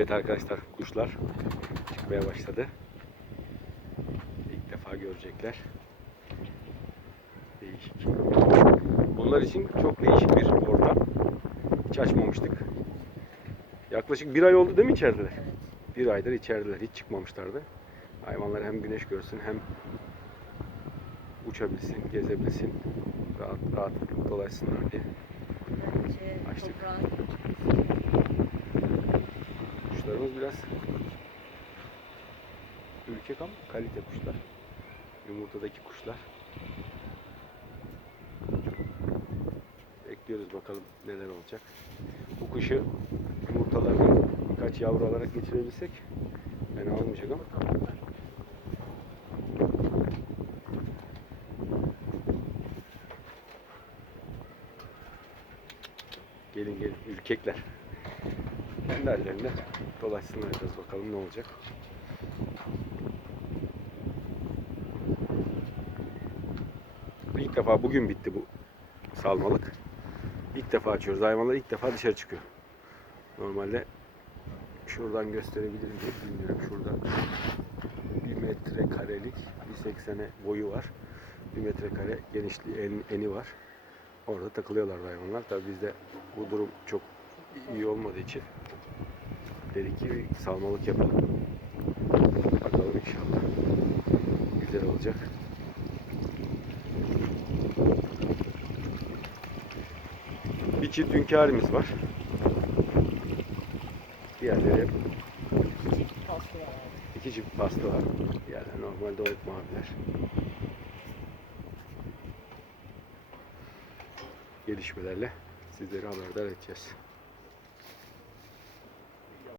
Evet arkadaşlar kuşlar çıkmaya başladı. İlk defa görecekler. Değişik. Bunlar için çok değişik bir ortam. Hiç açmamıştık. Yaklaşık bir ay oldu değil mi içerideler? Bir aydır içerideler. Hiç çıkmamışlardı. Hayvanlar hem güneş görsün hem uçabilsin, gezebilsin. Rahat rahat dolaşsınlar diye. Açtık. Kuşlarımız biraz ürkek ama kalite kuşlar. Yumurtadaki kuşlar. Bekliyoruz bakalım neler olacak. Bu kuşu yumurtalarını birkaç yavru alarak geçirebilsek fena olmayacak ama. Gelin gelin ürkekler. Kendi hallerinde dolaşsınlar biraz bakalım ne olacak. İlk defa bugün bitti bu salmalık. İlk defa açıyoruz. Hayvanlar ilk defa dışarı çıkıyor. Normalde şuradan gösterebilirim diye bilmiyorum. Şurada bir metre karelik bir 80'e boyu var. Bir metre kare genişliği en, eni var. Orada takılıyorlar hayvanlar. Tabii bizde bu durum çok iyi olmadığı için dedik ki bir salmalık yapalım. Bakalım inşallah. Güzel olacak. Bir çift hünkârımız var. Diğerleri çift paslı var. iki çift pasta var. Diğerleri normalde old maviler. Gelişmelerle sizleri haberdar edeceğiz.